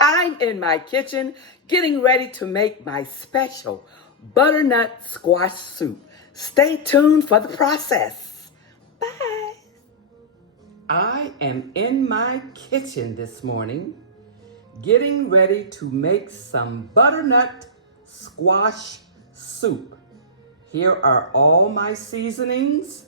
I'm in my kitchen getting ready to make my special butternut squash soup. Stay tuned for the process. Bye. I am in my kitchen this morning getting ready to make some butternut squash soup. Here are all my seasonings,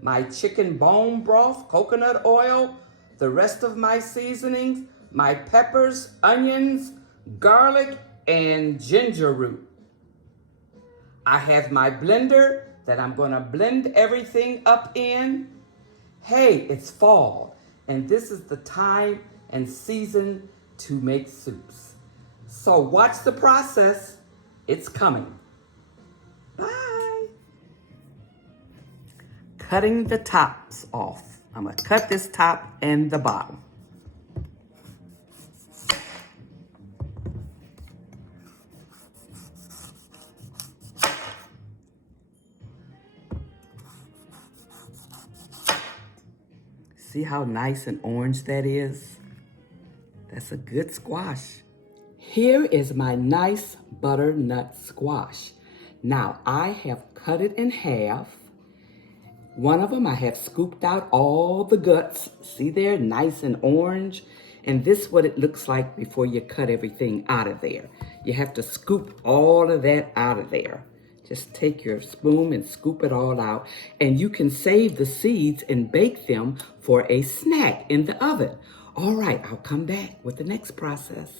my chicken bone broth, coconut oil, the rest of my seasonings, my peppers, onions, garlic, and ginger root. I have my blender that I'm gonna blend everything up in. Hey, it's fall, and this is the time and season to make soups. So watch the process, it's coming. Bye. Cutting the tops off. I'm gonna cut this top and the bottom. See how nice and orange that is? That's a good squash. Here is my nice butternut squash. Now I have cut it in half. One of them I have scooped out all the guts. See there, nice and orange. And this is what it looks like before you cut everything out of there. You have to scoop all of that out of there. Just take your spoon and scoop it all out. And you can save the seeds and bake them for a snack in the oven. All right, I'll come back with the next process.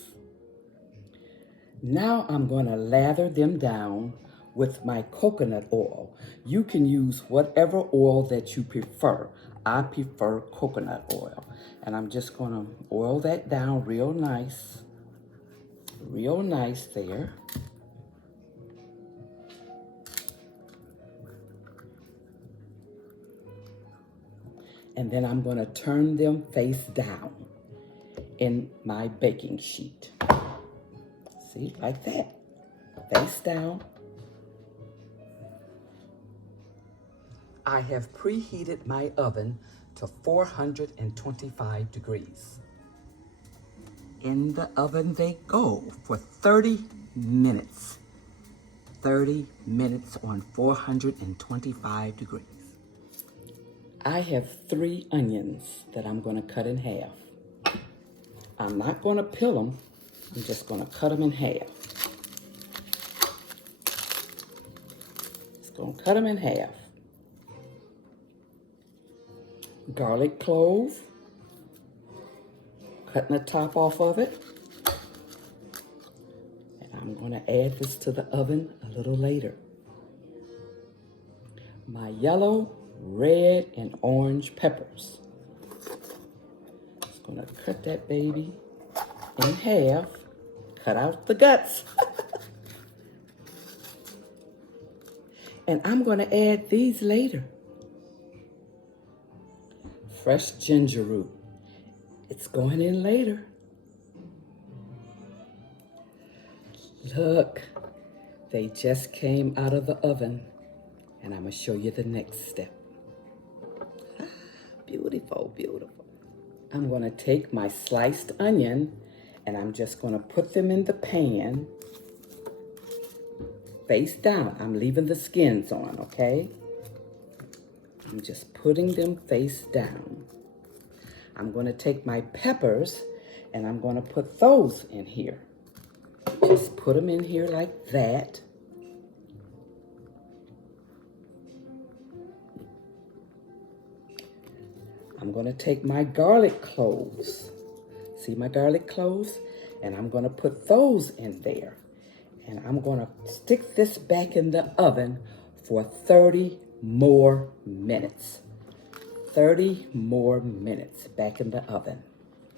Now I'm gonna lather them down with my coconut oil. You can use whatever oil that you prefer. I prefer coconut oil. And I'm just gonna oil that down real nice there. And then I'm gonna turn them face down in my baking sheet. See, like that, face down. I have preheated my oven to 425 degrees. In the oven they go for 30 minutes. 30 minutes on 425 degrees. I have 3 onions that I'm gonna cut in half. I'm not gonna peel them, I'm just gonna cut them in half. Just gonna cut them in half. Garlic clove, cutting the top off of it. And I'm gonna add this to the oven a little later. My yellow, red, and orange peppers. Just gonna cut that baby in half, cut out the guts. And I'm gonna add these later. Fresh ginger root. It's going in later. Look, they just came out of the oven, and I'm gonna show you the next step. Beautiful, beautiful. I'm gonna take my sliced onion and I'm just gonna put them in the pan face down. I'm leaving the skins on, okay? I'm just putting them face down. I'm gonna take my peppers and I'm gonna put those in here. Just put them in here like that. I'm gonna take my garlic cloves. See my garlic cloves? And I'm gonna put those in there. And I'm gonna stick this back in the oven for 30 more minutes. 30 more minutes back in the oven.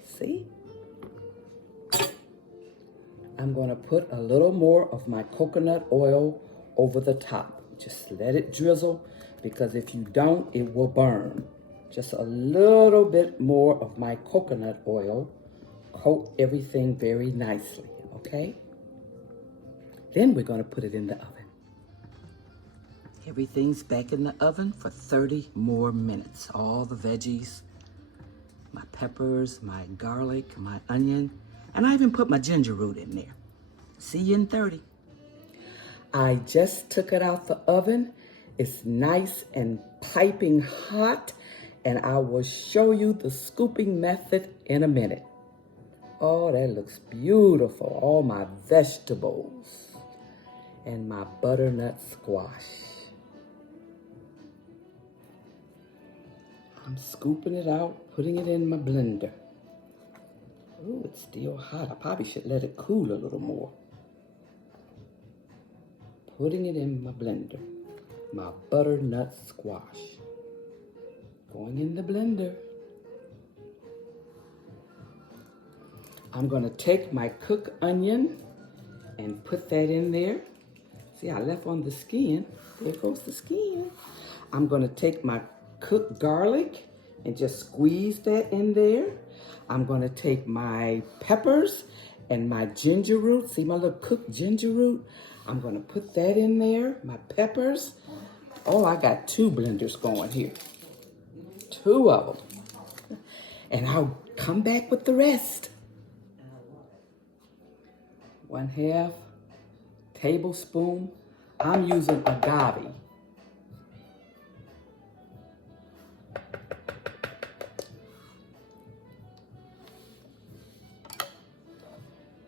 See? I'm gonna put a little more of my coconut oil over the top. Just let it drizzle, because if you don't, it will burn. Just a little bit more of my coconut oil. Coat everything very nicely, okay? Then we're gonna put it in the oven. Everything's back in the oven for 30 more minutes. All the veggies, my peppers, my garlic, my onion, And I even put my ginger root in there. See you in 30. I just took it out the oven. It's nice and piping hot, and I will show you the scooping method in a minute. Oh, that looks beautiful. All my vegetables and my butternut squash. I'm scooping it out, putting it in my blender. Oh, it's still hot. I probably should let it cool a little more. Putting it in my blender. My butternut squash. Going in the blender. I'm gonna take my cooked onion and put that in there. See, I left on the skin. There goes the skin. I'm gonna take my cooked garlic and just squeeze that in there. I'm gonna take my peppers and my ginger root. See my little cooked ginger root? I'm gonna put that in there, my peppers. Oh, I got 2 blenders going here. 2 of them. And I'll come back with the rest. 1/2 tablespoon. I'm using agave.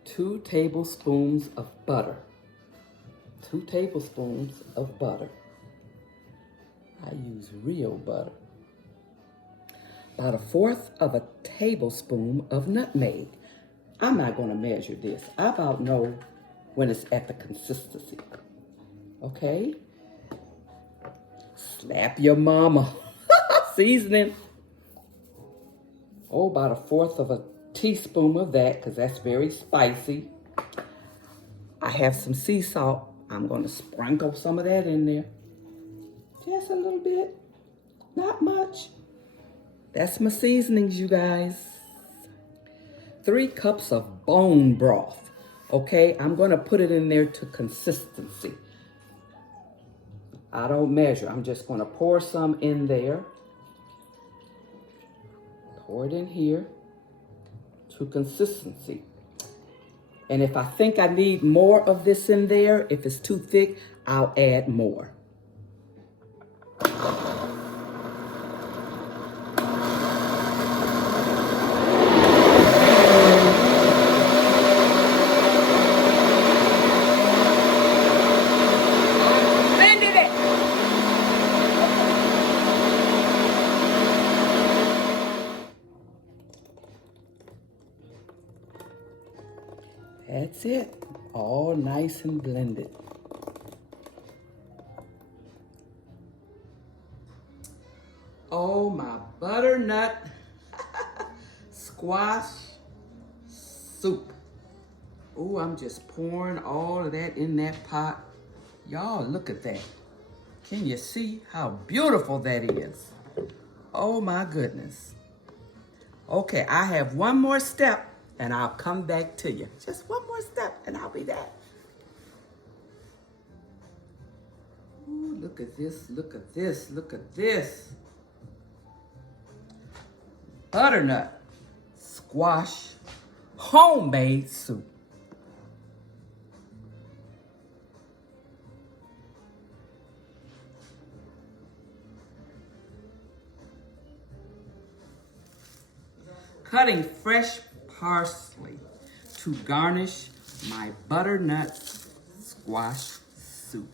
Two tablespoons of butter. 2 tablespoons of butter. I use real butter. About 1/4 of a tablespoon of nutmeg. I'm not going to measure this. I about know when it's at the consistency. Okay? Slap your mama. Seasoning. Oh, about 1/4 of a teaspoon of that, because that's very spicy. I have some sea salt. I'm going to sprinkle some of that in there. Just a little bit. Not much. That's my seasonings, you guys. 3 cups of bone broth. Okay, I'm going to put it in there to consistency. I don't measure. I'm just going to pour some in there. Pour it in here to consistency. And if I think I need more of this in there, if it's too thick, I'll add more. That's it, all nice and blended. Oh, my butternut squash soup. Oh, I'm just pouring all of that in that pot. Y'all, look at that. Can you see how beautiful that is? Oh, my goodness. Okay, I have one more step. And I'll come back to you. Just one more step and I'll be back. Ooh, look at this, look at this, look at this. Butternut squash homemade soup. Cutting fresh parsley to garnish my butternut squash soup.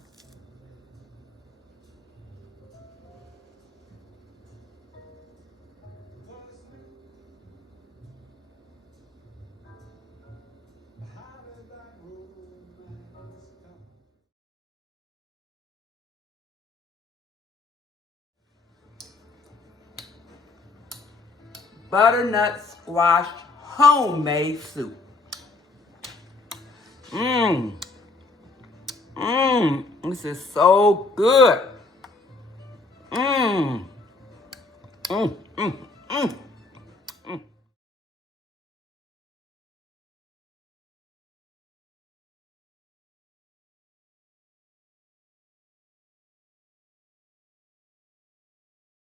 Butternut squash homemade soup. This is so good.